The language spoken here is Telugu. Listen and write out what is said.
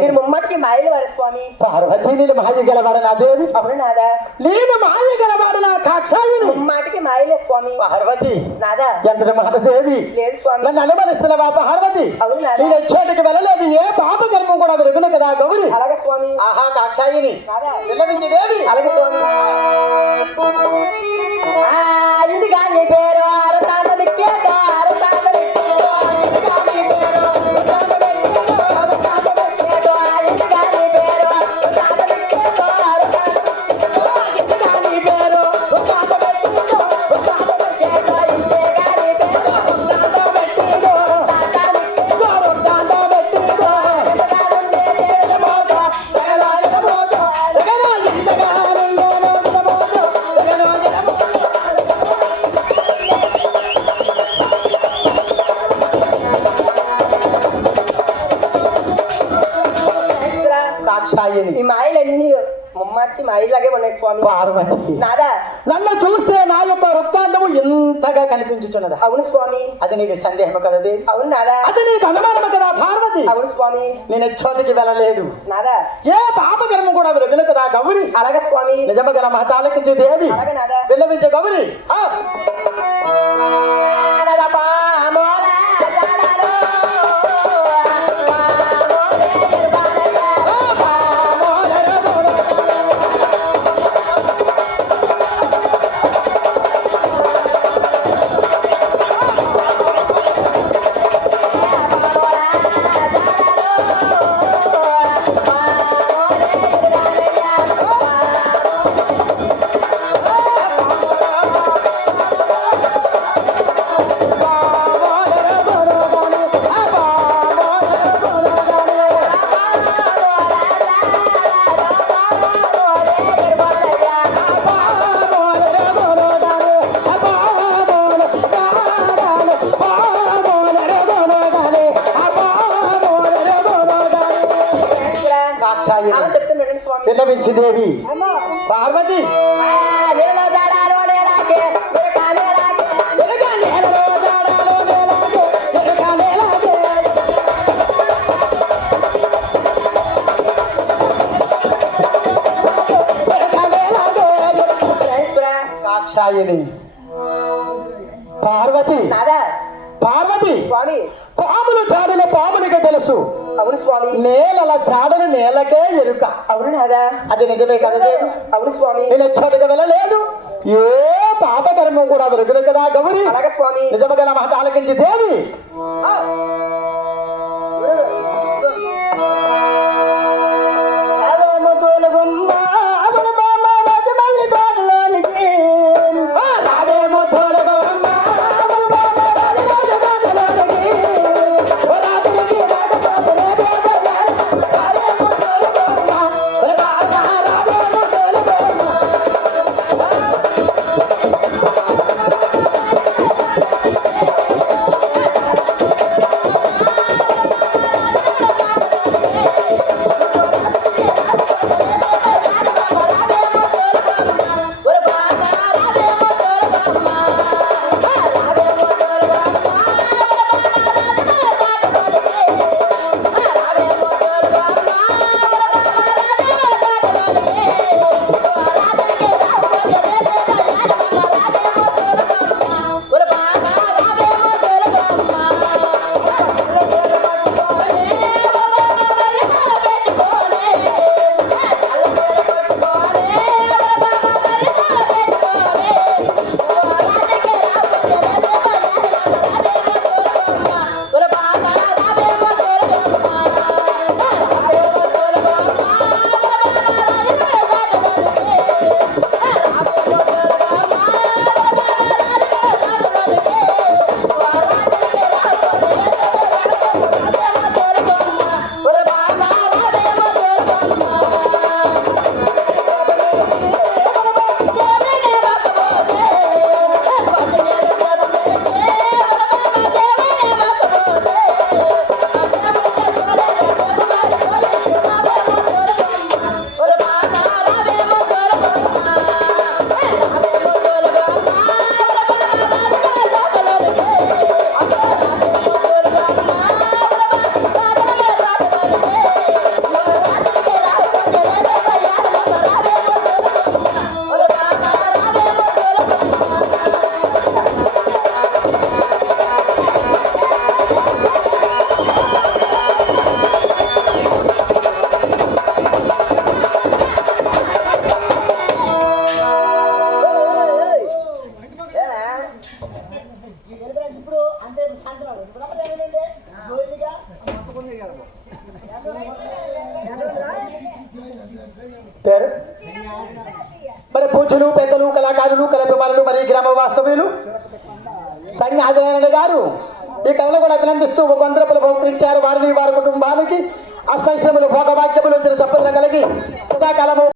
మీరు ముమ్మటికి మాయలు వారి స్వామి. పార్వతి నేను మాయ గలవాడనా దేవి? అవును నాదా. నేను మాయ గలవాడనా కాక్షాయిని? ముమ్మాటికి మాయలే స్వామి. పార్వతి నాదా. ఎంత మాట దేవి? లేదు స్వామి. నన్ను అనుమానిస్తున్నావా పార్వతి? అవును నాదా. నేను చోటుకి వెళ్ళలేదు, ఏ పాప కర్మం కూడా విరుగును కదా గౌరి. అలాగే స్వామి. ఆహా కాక్షాయిని నాదా. విన్నవించి దేవి. అలాగే స్వామి. ఇందుగా నీ పేరు అరతాన మిక్కేదో అరతాన మిక్కేదో ఇందుగా నీ పేరు అరతాన మిక్కేదో అరతాన మిక్కేదో ఇందుగా నీ పేరు అరతాన మిక్కేదో అరతాన మిక్కేదో ఇందుగా నీ పేరు అరతాన మిక్కేదో అరతాన మిక్కేదో ఇందుగా నీ పేరు అరతాన మిక్కేదో అరతాన మిక్కేదో అరతాన మిక్కేదో ఇందుగానుండే దేవత మోత దయలాయ మోత దగనా ఇందుగానుండే దేవత మోత దగనా కాక్షాయిని ఈ మాయలన్నీ ముమ్మాటి మాయలాగే ఉన్నాయి స్వామి. పార్వతి నాదా. నన్ను చూస్తే నా యొక్క వృత్తాంతము ఎంతగా కనిపించుచున్నదా? అవును స్వామి. అది నీకు సందేహము కదా దేవి? అవును నాదా. అది నీకు అనుమానము కదా పార్వతి? అవును స్వామి. నేను చోటికి వెళ్ళలేదు, నాదా. ఏ పాపకర్మ కూడా విరుగును కదా గౌరి. అలాగే స్వామి. నిజము గల మాట ఆలకించు దేవి. అలాగే నాదా. విన్నవించు గౌరి. విన్నవించి దేవి. పార్వతి కాక్షాయిని. పార్వతి నాదా. పార్వతి స్వామి. పాములు చాడల పామునిగా తెలుసు. అవును స్వామి. నేలల చాడలు నేలకే ఎరుక. అవును నాదా. అది నిజమే కదా దేవి? అవును స్వామి. నేను చోటుగా వెళ్ళలేదు, ఏ పాపకర్మం కూడా విరుగును కదా గౌరి. అలాగే స్వామి. నిజము గల మాట ఆలకించి దేవి. దాతలు పెద్దలు కళాకారులు కళాభిమానులు మరియు గ్రామ వాస్తవ్యులు సంఘ ఆదినారాయణ గారు ఈ కళను కూడా అభినందిస్తూ 100 రూపాయలు బహుకరించారు. వారిని వారి కుటుంబానికి అష్టైశ్రములు భోగభాగ్యములు వచ్చిన సంపదలు కలిగి సదాకాలము